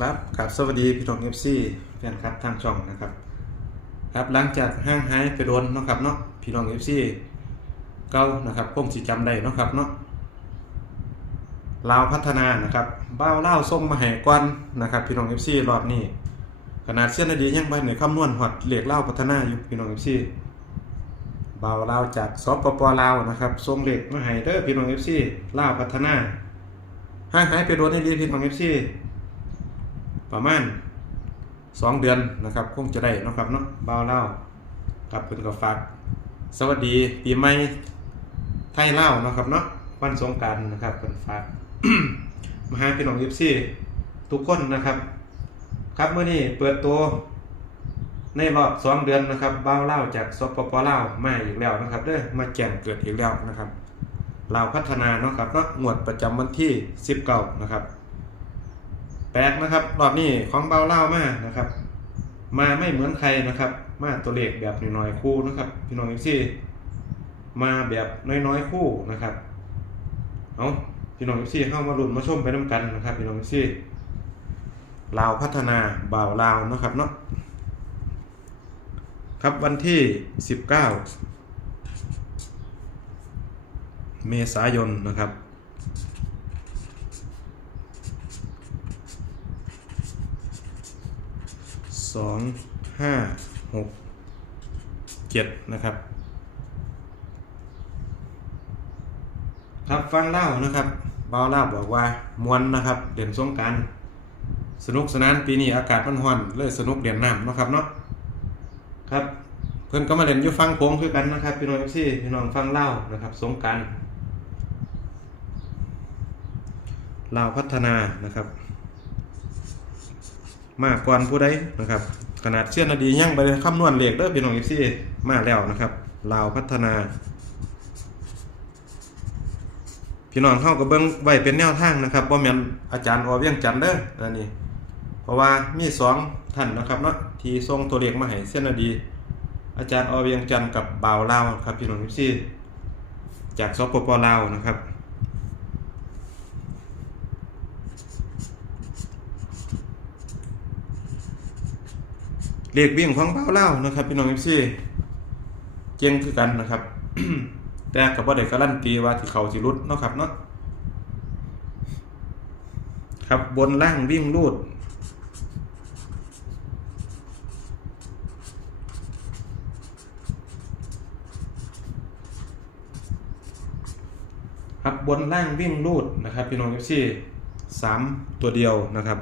ครับกับสวัสดีพี่น้องเอฟซีแฟนครับทางช่องนะครับ ครับหลังจากห่างหายไปโดนเนาะครับเนาะพี่น้องเอฟซีเก่านะครับคงสิจำได้เนาะครับเนาะลาวพัฒนานะครับบ้าวเล่าส่งมาให้ก่อนนะครับ พี่น้องเอฟซีรอบนี้ขนาดเส้นอดียังไปเหนึ่งคำนวณหอดเหล็กเล่าพัฒนาอยู่พี่น้องเอฟซีบ่าวลาวจากสปปลาวนะครับส่งเหล็กมาให้เด้อพี่น้องเอฟซีลาวพัฒนาห่างหายไปโดนนี่ดีพี่น้องเอฟซี ประมาณ 2 เดือนนะครับคงจะได้นะครับเนาะบ่าวเล่ากับเพิ่นก็ฝาก สวัสดีปีใหม่ไทยเล่านะครับเนาะวันสงการนะครับเพิ่นฝากมาหาพี่น้องยิปซี่ทุกคนนะครับ ครับเมื่อนี้เปิดตัวในรอบสองเดือนนะครับบ่าวเล่าจากสปปลามาอีกแล้วนะครับเด้อมาแจ้งเกิดอีกแล้วนะครับลาพัฒนาเนาะครับเนาะงวดประจำวันที่ 19 นะครับ แปลกนะครับ รอบนี้ของเบาเล่ามากนะครับ มาไม่เหมือนใครนะครับ มาตัวเลขแบบน้อยๆคู่นะครับ พี่น้องเอฟซีมาแบบน้อยๆคู่นะครับเอาพี่น้องเอฟซีเข้ามาลุ้นมาชมไปน้ำกันนะครับ พี่น้องเอฟซีลาวพัฒนาบ่าวลาวนะครับเนาะครับวันที่ 19 เมษายนนะครับ สองห้าหกเจ็ดนะครับครับฟังเล่านะครับเบาเล่าบอกว่ามวนนะครับ เด่นสงกรารสนุกสนานปีนี้อากาศมันร้อนเลยสนุกเด่นน้ำนะครับเนาะครับเพื่อนก็มาเล่นอยู่ฟังโค้งคือกันนะครับพี่น้องซี่พี่น้องฟังเล่านะครับ สงกรารลาวพัฒนานะครับ มากกว่าผู้ใดนะครับ ขนาดเชื่อนาดียังไปคำนวณเลขเด้อพี่น้องอีซี่มาแล้วนะครับลาวพัฒนา พี่น้องเข้ากับเบิ้งไว้เป็นแนวทางนะครับบ่แม่นอาจารย์อเวียงจันทน์เด้ออันนี้เพราะว่ามีสองท่านนะครับเนาะที่ส่งตัวเลขมาให้เส้นนาดี อาจารย์อเวียงจันทน์กับบ่าวลาวครับพี่น้องอีซี่จากสปปลาวนะครับ เรียกวิ่งของเบ้าเล่านะครับพี่น้องเอฟซีเจ๋งคือกันนะครับ แต่กับว่าได้การันตีว่าที่เขาสิรุดเนาะครับเนาะครับบนล่างวิ่งรูดครับบนล่างวิ่งรูดนะครับพี่น้องเอฟซีสามตัวเดียวนะครับ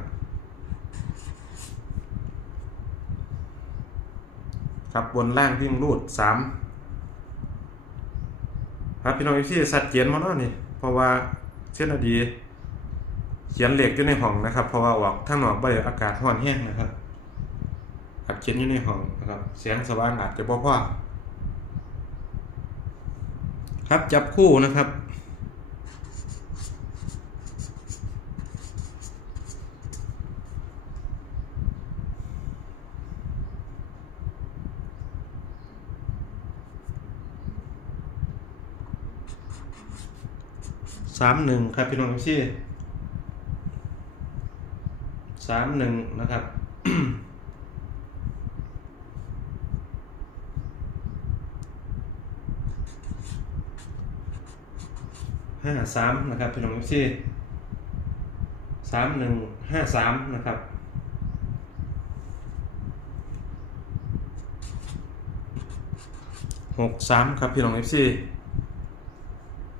ครับบนล่างวิ่งรูดสามครับพี่น้องที่สัดเจนมาเนาะนี่ เพราะว่าเส้นอดี เขียนเหล็กอยู่ในห้องนะครับ เพราะว่าออกทั้งหนอกบ่ได้อากาศร้อนแห้งนะครับอัดเขียนอยู่ในห้องนะครับเสียงสว่างอาจจะบ่พอครับจับคู่นะครับ สามหนึ่งครับพี่น้องทุกที่สามหนึ่งนะครับห้าสามนะครับพี่น้องทุกที่สามหนึ่งห้าสามนะครับหกสามครับพี่น้องเอฟซี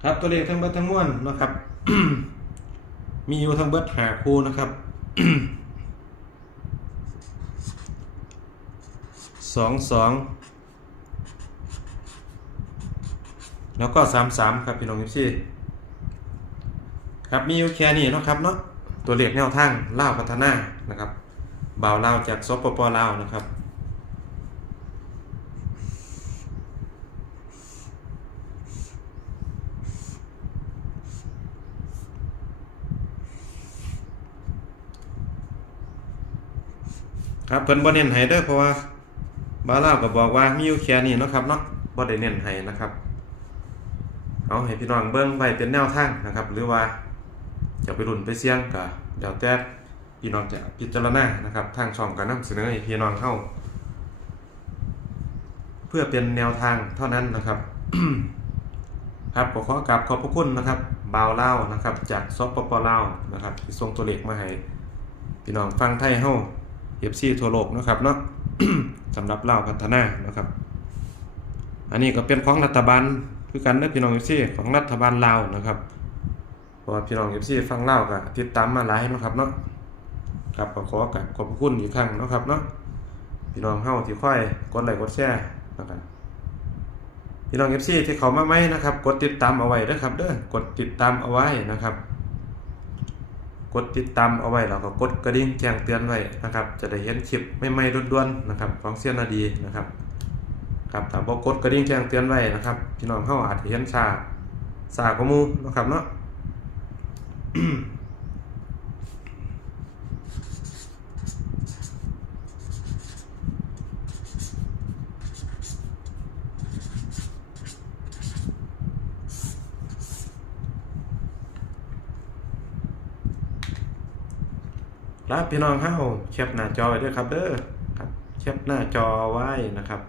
ครับตัวเลขทั้งเบิดทั้งมวลนะครับ มีอยู่ทั้งเบิดหาคู่นะครับสองสองแล้วก็สามสามครับพี่น้องยิปซี่ครับมีอยู่แค่นี้นะครับเนาะตัวเลขแนวทางล่าพัฒนานะครับบ่าวลาวจากสปปลาวนะครับ ครับเพิ่นบ่เน้นให้เด้อเพราะว่าบาลาวก็บอกว่ามีอยู่แค่นี้นะครับเนาะบ่ได้เน้นให้นะครับ เอาให้พี่น้องเบิ่งไว้เป็นแนวทางนะครับ หรือว่าจะไปรุ่นไปเสี่ยงก็แล้วแต่พี่น้องจะพิจารณานะครับ ทางช่องก็นำเสนอให้พี่น้องเฮาเพื่อเป็นแนวทางเท่านั้นนะครับ ครับขอขอกราบขอบพระคุณนะครับบาวเล่านะครับ จากซอปปเลานะครับที่ส่งตัวเลขมาให้พี่น้องฟังไทยเฮา เอฟซีทั่วโลกนะครับเนาะสำหรับเล่าพัฒนานะครับ อันนี้ก็เป็นของรัฐบาลคือกันเด้อพี่น้องเอฟซีของรัฐบาลลาวนะครับพราะว่าพี่น้องเอฟซีฟังเล่าก็ติดตามมาหลายนาะครับเนาะครับก็ขอกับขอบคุณอีกครั้งนะครับเนาะพี่น้องเฮาที่ค่อยกดไลค์กดแชร์นะครับพี่น้องเอฟซีที่เขามาไหมนะครับ กดติดตามเอาไว้เด้อครับเด้อกดติดตามเอาไว้นะครับ กดติดตามเอาไว้แล้วก็กดกระดิ่งแจ้งเตือนไว้นะครับ จะได้เห็นคลิปใหม่ๆด่วนๆนะครับของเสียนาดีนะครับครับถ้าบ่กดกระดิ่งแจ้งเตือนไว้นะครับพี่น้องเข้าอาจจะเห็นชาสากว่าหมูนะครับเนาะ รับพี่น้องเฮาแคปหน้าจอไว้ด้วยครับเด้อครับแคปหน้าจอไว้นะครับ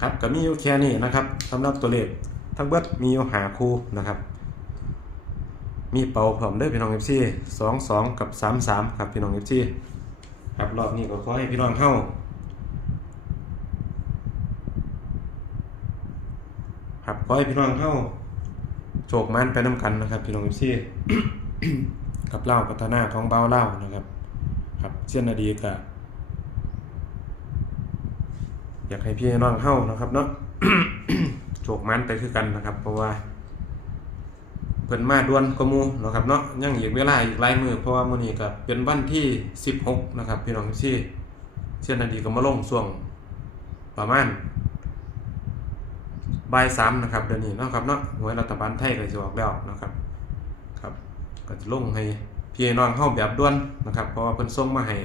ครับก็มีอยู่แค่นี้นะครับสำหรับตัวเลขทั้งเบิดมีอยู่หาคู่นะครับ มีเป่าผมเด้อพี่น้อง FC 22กับ33ครับพี่น้อง FC ครับรอบนี้ก็ขอให้พี่น้องเฮาครับขอให้พี่น้องเฮา โชคมันไปน้ำกันนะครับ พี่น้องเอฟซีกับเล่าพัฒนาของเบ้าเล่านะครับ ครับเช่นนาดีกะอยากให้พี่น้องเข้านะครับเนาะโชคมันไปคือกันนะครับ เพราะว่าเพิ่นมาด่วนกมูนะครับเนาะยังอีกเวลาอีกหลายมือเพราะว่ามื้อนี้ก็เป็นวันที่ 16 นะครับ พี่น้องเอฟซีเช่นนาดีก็มาลงช่วงประมาณ บ่ายสามนะครับเดี๋ยวนี้นะครับเนาะหวยรัฐบาลไทยก็จะออกแล้วนะครับครับก็จะลงให้พี่น้องเข้าแบบด่วนนะครับเพราะว่าเพิ่นส่งมาให้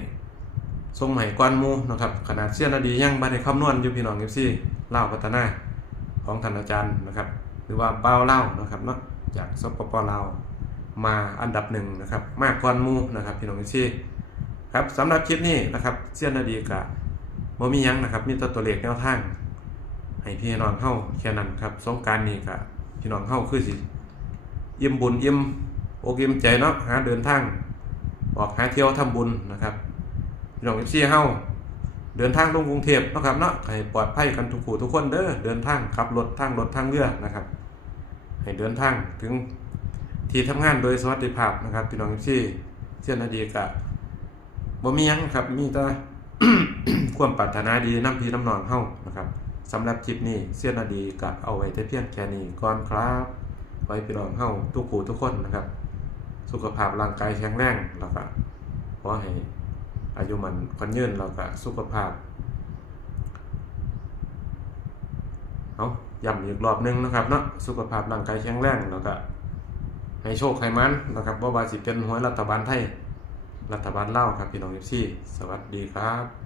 ส่งมาให้กวนมูนะครับขนาดเสี้ยนาดียังบ่ได้คำนวณอยู่พี่น้อง FC ลาพัฒนาของท่านอาจารย์นะครับ หรือว่าเบ้าเล่านะครับเนาะจากสปปลาวมาอันดับหนึ่งนะครับมากกวนมูนะครับพี่น้อง FC ครับสำหรับคลิปนี้นะครับเสี้ยนาดีกะบ่มียังนะครับมีแต่ตัวเลขแนวทาง ให้พี่น้องเฮาแค่นั้นครับสงการนี้ก็พี่น้องเฮาคือสิอิ่มบุญอิ่มอกอิ่มใจเนาะหาเดินทางออกหาเที่ยวทำบุญนะครับพี่น้องเอฟซีเฮาเดินทางลงกรุงเทพนะครับเนาะให้ปลอดภัยกันทุกผู้ทุกคนเด้อเดินทางขับรถทางรถทางเรือนะครับ ให้เดินทางถึงที่ทำงานโดยสวัสดิภาพนะครับพี่น้องเอฟซีเช่นนาดีกะบ่มียังครับมีแต่ความปรารถนาดีน้ำพีน้ำนองเฮานะครับ สำหรับคลิปนี้เสี้ยนาดีก็เอาไว้แต่เพียงแค่นี้ก่อนครับ ไว้พี่น้องเฮาทุกผู้ทุกคนนะครับ สุขภาพร่างกายแข็งแรงแล้วก็ขอให้อายุมันคนยืนแล้วก็สุขภาพเอาย้ำอีกรอบนึงนะครับเนาะสุขภาพร่างกายแข็งแรงแล้วก็ให้โชคให้มันนะครับว่าว่าสิเป็นหวยรัฐบาลไทย รัฐบาลเล่าครับพี่น้องเอฟซีสวัสดีครับ